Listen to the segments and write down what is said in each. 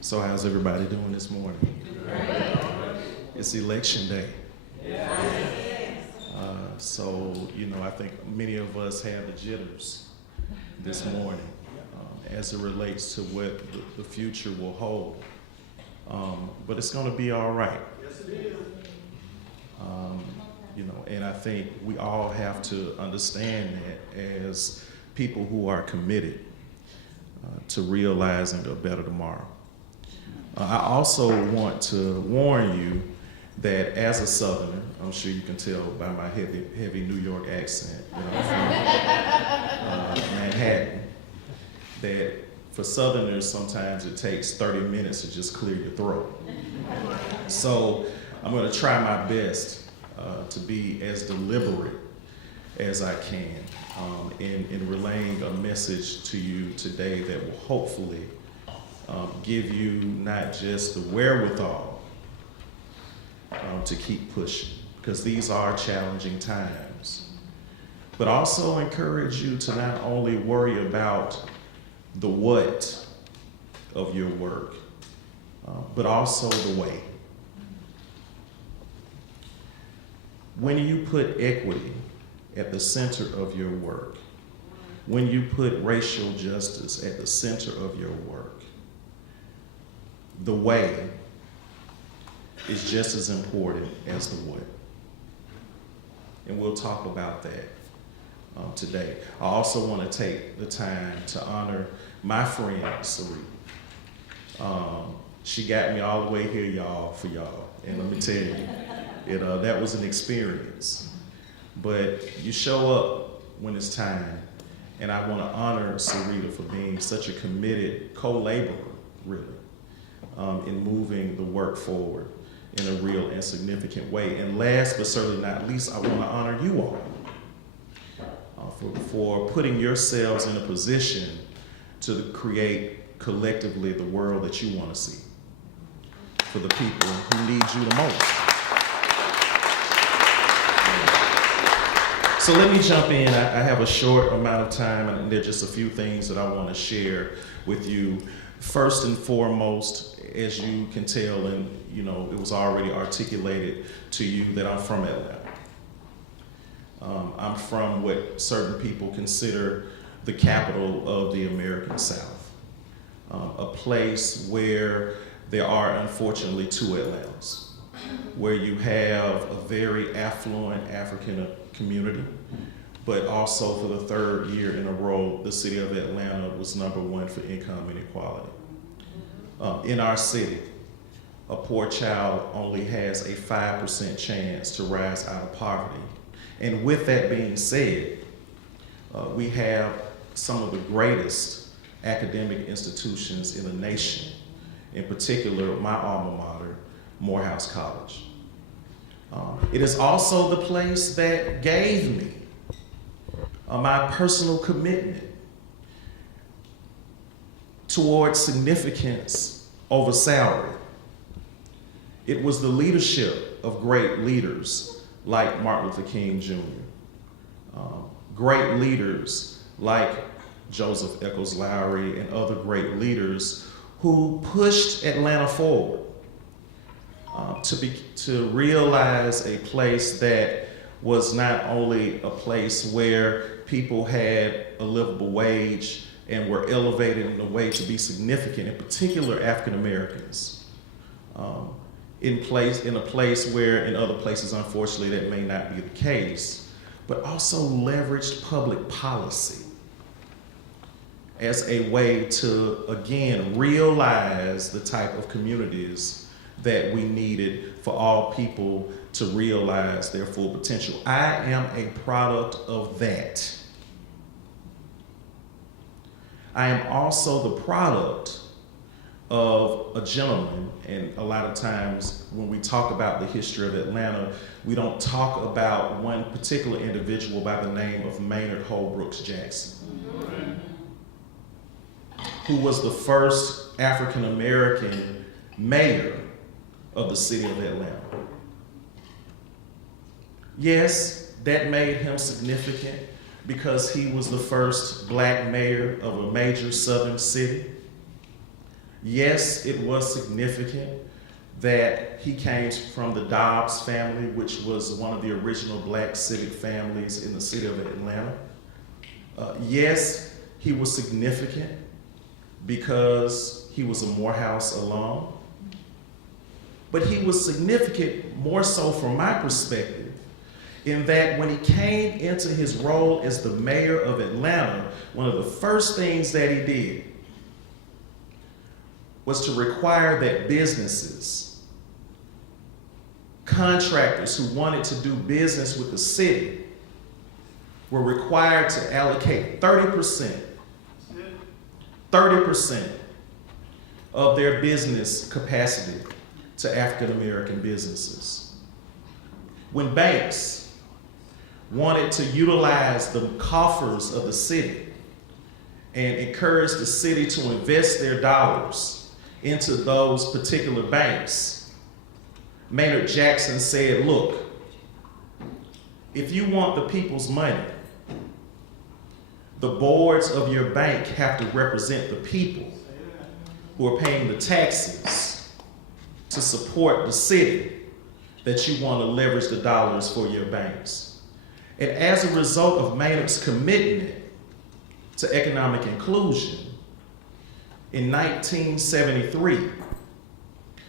So how's everybody doing this morning? Great. It's election day. So, I think many of us have the jitters this morning as it relates to what the future will hold. But it's going to be all right. Yes, it is. And I think we all have to understand that as people who are committed to realizing a better tomorrow. I also want to warn you that as a Southerner, I'm sure you can tell by my heavy New York accent, from Manhattan, that for Southerners sometimes it takes 30 minutes to just clear your throat. So I'm going to try my best to be as deliberate as I can in relaying a message to you today that will hopefully give you not just the wherewithal to keep pushing, because these are challenging times, but also encourage you to not only worry about the what of your work, but also the way. When you put equity at the center of your work, when you put racial justice at the center of your work, the way is just as important as the what. And we'll talk about that today. I also want to take the time to honor my friend, Sarita. She got me all the way here, y'all, for y'all. And let me tell you, that was an experience. But you show up when it's time, and I want to honor Sarita for being such a committed co-laborer, really, in moving the work forward in a real and significant way. And last but certainly not least, I want to honor you all for putting yourselves in a position to create collectively the world that you want to see for the people who need you the most. So let me jump in. I have a short amount of time, and there are just a few things that I want to share with you. First and foremost, as you can tell, and it was already articulated to you, that I'm from Atlanta. I'm from what certain people consider the capital of the American South, a place where there are unfortunately two Atlantas, where you have a very affluent African community, but also for the third year in a row, the city of Atlanta was #1 for income inequality. In our city, a poor child only has a 5% chance to rise out of poverty. And with that being said, we have some of the greatest academic institutions in the nation, in particular my alma mater, Morehouse College. It is also the place that gave me my personal commitment towards significance over salary. It was the leadership of great leaders like Martin Luther King Jr., great leaders like Joseph Eccles Lowry and other great leaders who pushed Atlanta forward to realize a place that was not only a place where people had a livable wage and were elevated in a way to be significant, in particular African Americans, in a place where in other places, unfortunately, that may not be the case, but also leveraged public policy as a way to, again, realize the type of communities that we needed for all people to realize their full potential. I am a product of that. I am also the product of a gentleman, and a lot of times when we talk about the history of Atlanta, we don't talk about one particular individual by the name of Maynard Holbrooks Jackson, who was the first African American mayor of the city of Atlanta. Yes, that made him significant because he was the first black mayor of a major southern city. Yes, it was significant that he came from the Dobbs family, which was one of the original black civic families in the city of Atlanta. Yes, he was significant because he was a Morehouse alum. But he was significant more so from my perspective in that when he came into his role as the mayor of Atlanta, one of the first things that he did was to require that businesses, contractors who wanted to do business with the city were required to allocate 30% of their business capacity to African American businesses. When banks wanted to utilize the coffers of the city and encourage the city to invest their dollars into those particular banks, Maynard Jackson said, look, if you want the people's money, the boards of your bank have to represent the people who are paying the taxes to support the city that you want to leverage the dollars for your banks. And as a result of Maynard's commitment to economic inclusion, in 1973,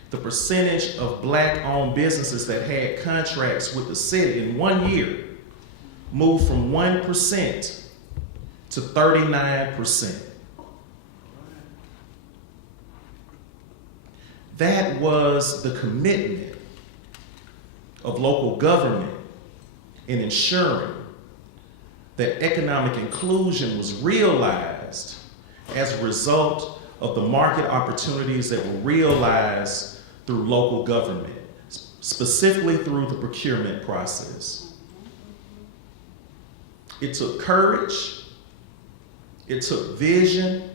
the percentage of black-owned businesses that had contracts with the city in 1 year moved from 1% to 39%. That was the commitment of local government in ensuring that economic inclusion was realized as a result of the market opportunities that were realized through local government, specifically through the procurement process. It took courage, it took vision,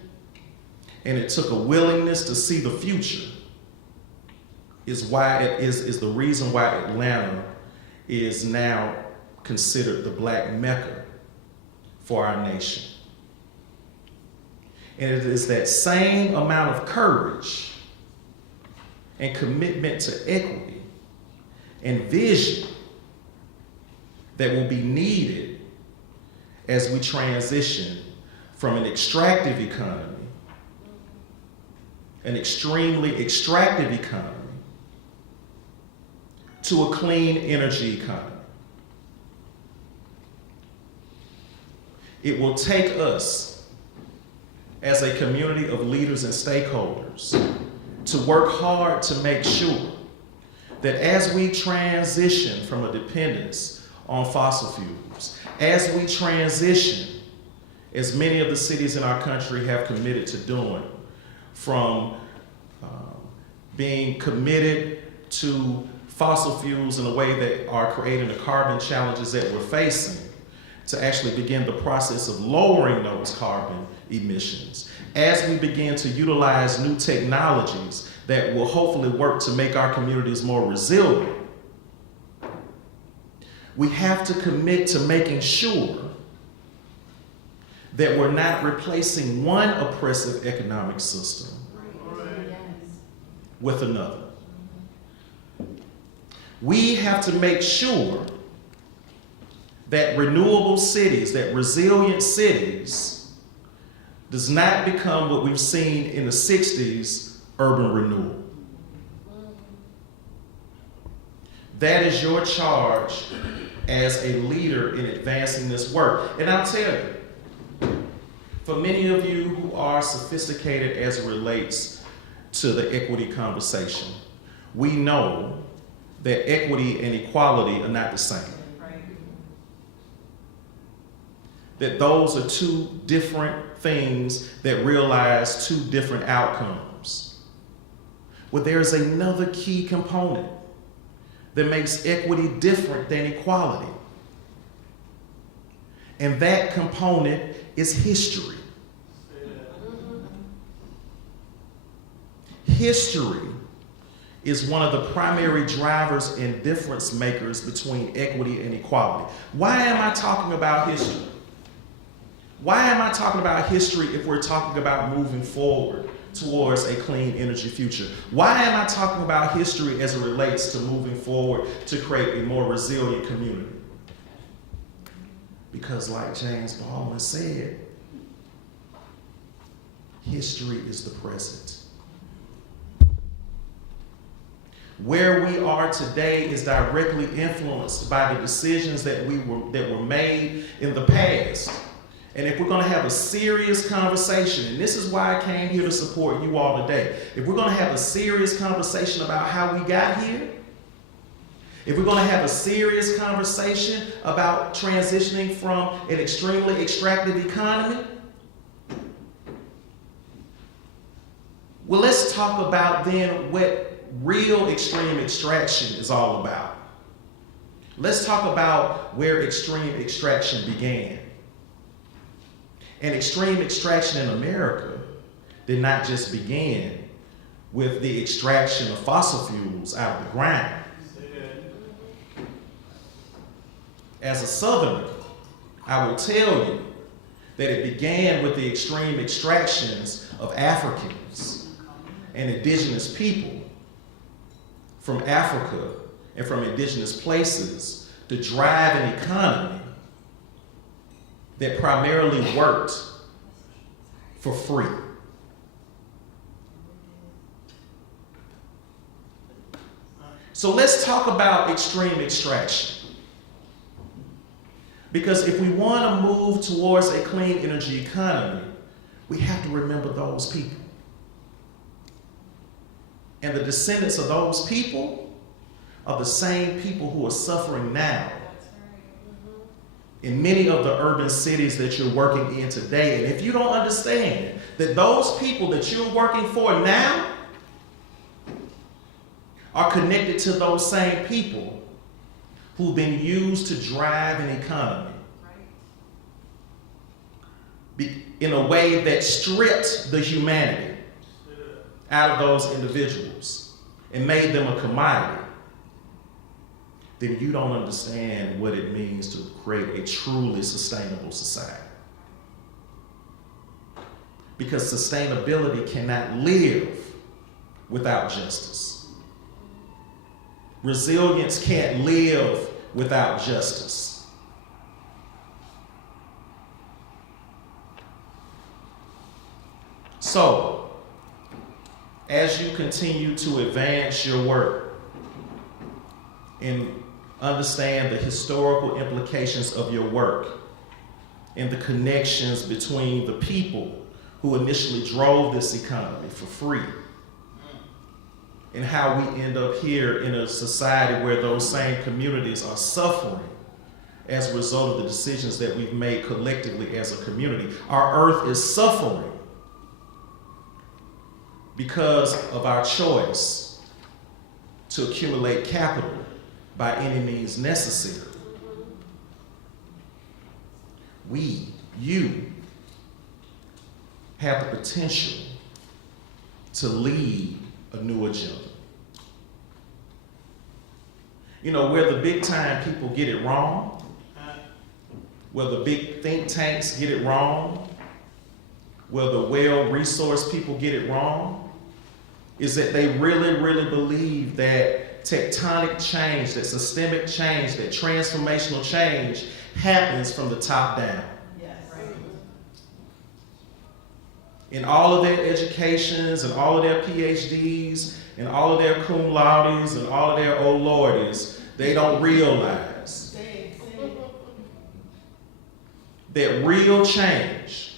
and it took a willingness to see the future. Is the reason why Atlanta is now considered the black Mecca for our nation. And it is that same amount of courage and commitment to equity and vision that will be needed as we transition from an extractive economy, an extremely extractive economy, to a clean energy economy. It will take us as a community of leaders and stakeholders to work hard to make sure that as we transition from a dependence on fossil fuels, as we transition, as many of the cities in our country have committed to doing, from being committed to fossil fuels in a way that are creating the carbon challenges that we're facing, to actually begin the process of lowering those carbon emissions. As we begin to utilize new technologies that will hopefully work to make our communities more resilient, we have to commit to making sure that we're not replacing one oppressive economic system with another. We have to make sure that renewable cities, that resilient cities, does not become what we've seen in the 60s, urban renewal. That is your charge as a leader in advancing this work. And I'll tell you, for many of you who are sophisticated as it relates to the equity conversation, we know that equity and equality are not the same. That those are two different things that realize two different outcomes. Well, there's another key component that makes equity different than equality. And that component is history. History is one of the primary drivers and difference makers between equity and equality. Why am I talking about history? Why am I talking about history if we're talking about moving forward towards a clean energy future. Why am I talking about history as it relates to moving forward to create a more resilient community? Because like James Baldwin said, history is the present. Where we are today is directly influenced by the decisions that were made in the past. And if we're going to have a serious conversation, and this is why I came here to support you all today, if we're going to have a serious conversation about how we got here, if we're going to have a serious conversation about transitioning from an extremely extractive economy, well, let's talk about then what real extreme extraction is all about. Let's talk about where extreme extraction began. And extreme extraction in America did not just begin with the extraction of fossil fuels out of the ground. As a Southerner, I will tell you that it began with the extreme extractions of Africans and indigenous people from Africa and from indigenous places to drive an economy that primarily worked for free. So let's talk about extreme extraction. Because if we want to move towards a clean energy economy, we have to remember those people. And the descendants of those people are the same people who are suffering now in many of the urban cities that you're working in today. And if you don't understand that those people that you're working for now are connected to those same people who've been used to drive an economy in a way that stripped the humanity out of those individuals and made them a commodity, then you don't understand what it means to create a truly sustainable society. Because sustainability cannot live without justice. Resilience can't live without justice. So, as you continue to advance your work and understand the historical implications of your work and the connections between the people who initially drove this economy for free, and how we end up here in a society where those same communities are suffering as a result of the decisions that we've made collectively as a community. Our earth is suffering because of our choice to accumulate capital by any means necessary. You have the potential to lead a new agenda. You know, where the big time people get it wrong, where the big think tanks get it wrong, where the well-resourced people get it wrong, is that they really, really believe that tectonic change, that systemic change, that transformational change happens from the top down. Yes. Right. In all of their educations and all of their PhDs and all of their cum laudes and all of their oh lordies, they don't realize that real change,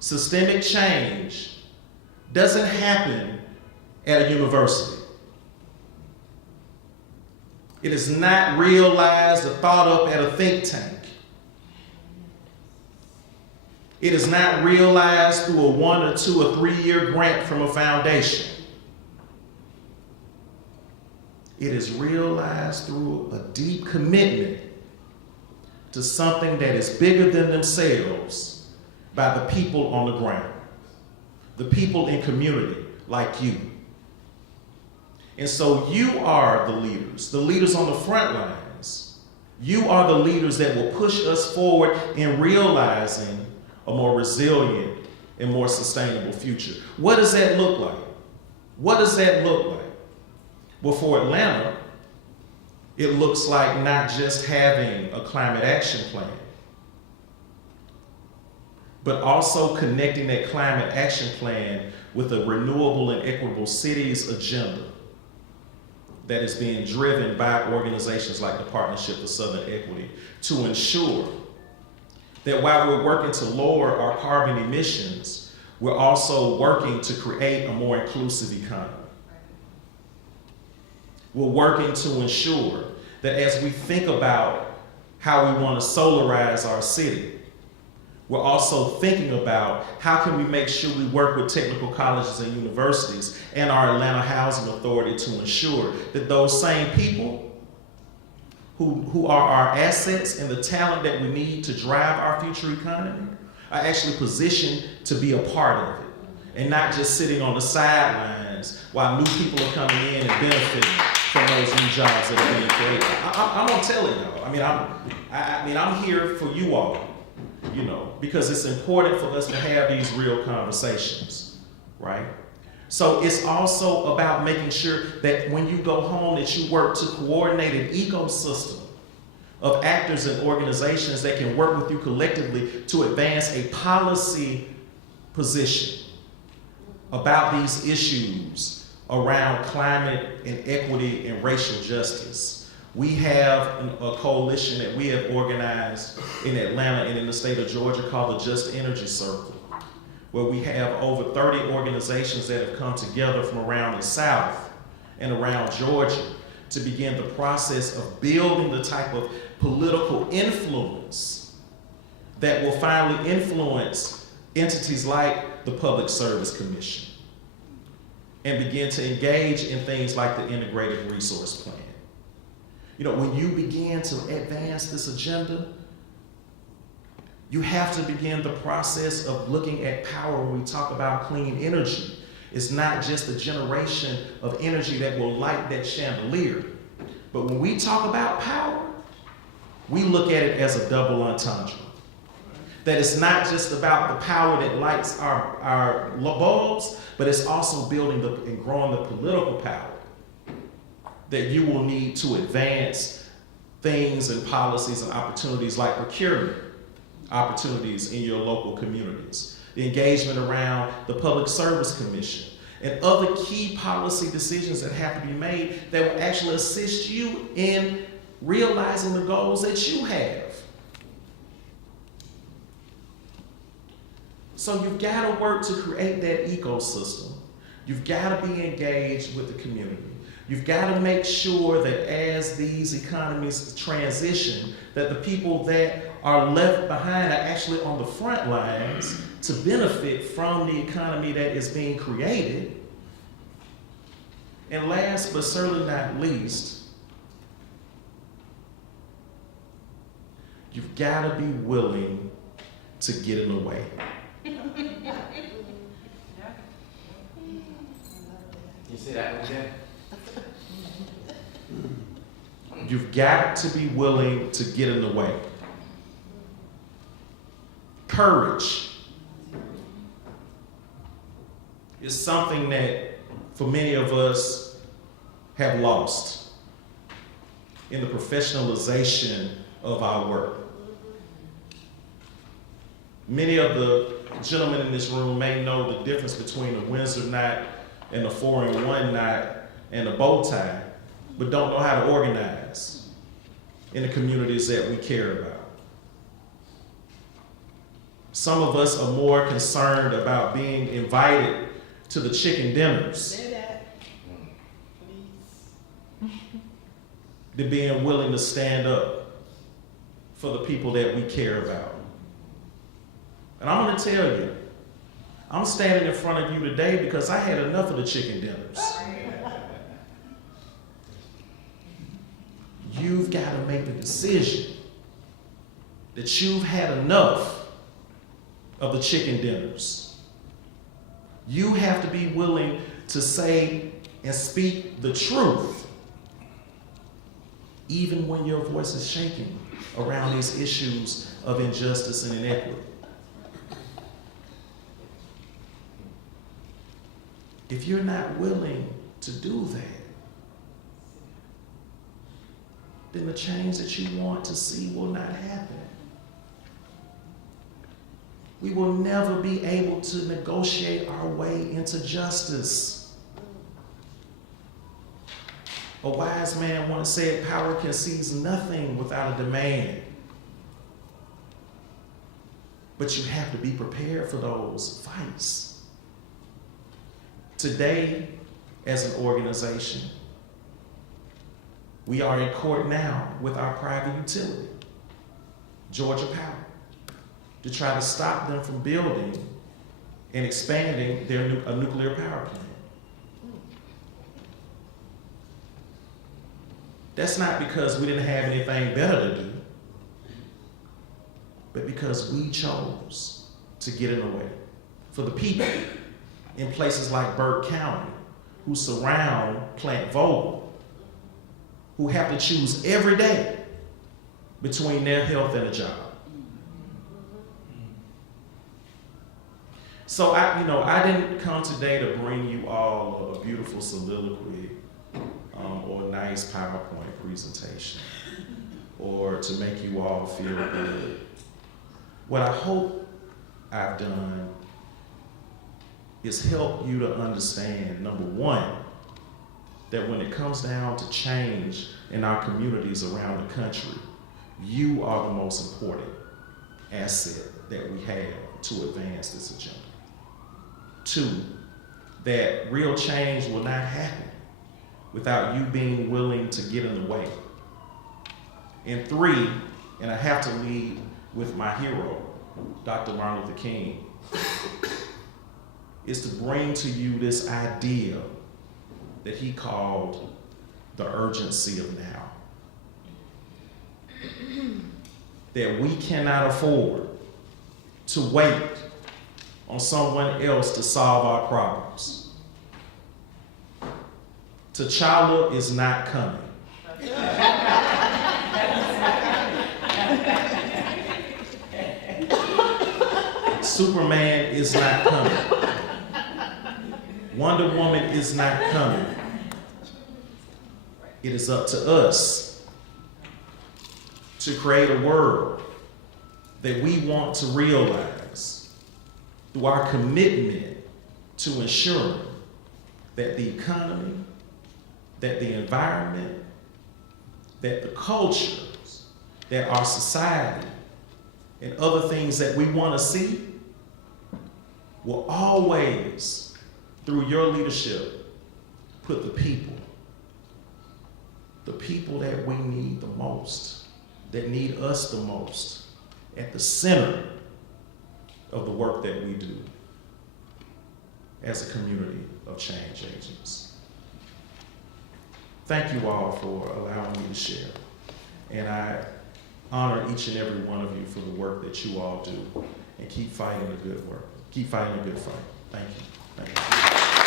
systemic change, doesn't happen at a university. It is not realized or thought up at a think tank. It is not realized through a 1 or 2 or 3 year grant from a foundation. It is realized through a deep commitment to something that is bigger than themselves by the people on the ground, the people in community like you. And so you are the leaders on the front lines. You are the leaders that will push us forward in realizing a more resilient and more sustainable future. What does that look like? What does that look like? Well, for Atlanta, it looks like not just having a climate action plan, but also connecting that climate action plan with a renewable and equitable cities agenda that is being driven by organizations like the Partnership for Southern Equity to ensure that while we're working to lower our carbon emissions, we're also working to create a more inclusive economy. We're working to ensure that as we think about how we want to solarize our city, we're also thinking about how can we make sure we work with technical colleges and universities and our Atlanta Housing Authority to ensure that those same people who are our assets and the talent that we need to drive our future economy are actually positioned to be a part of it and not just sitting on the sidelines while new people are coming in and benefiting from those new jobs that are being created. I'm gonna tell it, y'all. I'm here for you all, because it's important for us to have these real conversations, right? So it's also about making sure that when you go home that you work to coordinate an ecosystem of actors and organizations that can work with you collectively to advance a policy position about these issues around climate and equity and racial justice. We have a coalition that we have organized in Atlanta and in the state of Georgia called the Just Energy Circle, where we have over 30 organizations that have come together from around the South and around Georgia to begin the process of building the type of political influence that will finally influence entities like the Public Service Commission and begin to engage in things like the Integrated Resource Plan. When you begin to advance this agenda, you have to begin the process of looking at power when we talk about clean energy. It's not just the generation of energy that will light that chandelier. But when we talk about power, we look at it as a double entendre. That it's not just about the power that lights our bulbs, but it's also building and growing the political power that you will need to advance things and policies and opportunities like procurement opportunities in your local communities, the engagement around the Public Service Commission, and other key policy decisions that have to be made that will actually assist you in realizing the goals that you have. So you've got to work to create that ecosystem. You've got to be engaged with the community. You've got to make sure that as these economies transition, that the people that are left behind are actually on the front lines to benefit from the economy that is being created. And last but certainly not least, you've got to be willing to get in the way. You see that again? You've got to be willing to get in the way. Courage is something that, for many of us, have lost in the professionalization of our work. Many of the gentlemen in this room may know the difference between a Windsor knot and a 4-in-1 knot and a bow tie, but don't know how to organize in the communities that we care about. Some of us are more concerned about being invited to the chicken dinners Say that, please. than being willing to stand up for the people that we care about. And I'm going to tell you, I'm standing in front of you today because I had enough of the chicken dinners. You've got to make the decision that you've had enough of the chicken dinners. You have to be willing to say and speak the truth, even when your voice is shaking around these issues of injustice and inequity. If you're not willing to do that, then the change that you want to see will not happen. We will never be able to negotiate our way into justice. A wise man once said, power concedes nothing without a demand. But you have to be prepared for those fights. Today, as an organization, we are in court now with our private utility, Georgia Power, to try to stop them from building and expanding a nuclear power plant. That's not because we didn't have anything better to do, but because we chose to get in the way. For the people in places like Burke County who surround Plant Vogel, who have to choose every day between their health and a job. So I didn't come today to bring you all a beautiful soliloquy or a nice PowerPoint presentation or to make you all feel good. What I hope I've done is help you to understand, number one, that when it comes down to change in our communities around the country, you are the most important asset that we have to advance this agenda. Two, that real change will not happen without you being willing to get in the way. And three, and I have to lead with my hero, Dr. Martin Luther King, is to bring to you this idea that he called the urgency of now. That we cannot afford to wait on someone else to solve our problems. T'Challa is not coming. Superman is not coming. Wonder Woman is not coming. It is up to us to create a world that we want to realize through our commitment to ensuring that the economy, that the environment, that the cultures, that our society, and other things that we want to see will always, through your leadership, put the people that we need the most, that need us the most, at the center of the work that we do as a community of change agents. Thank you all for allowing me to share. And I honor each and every one of you for the work that you all do, and keep fighting the good work. Keep fighting the good fight. Thank you. Thank you.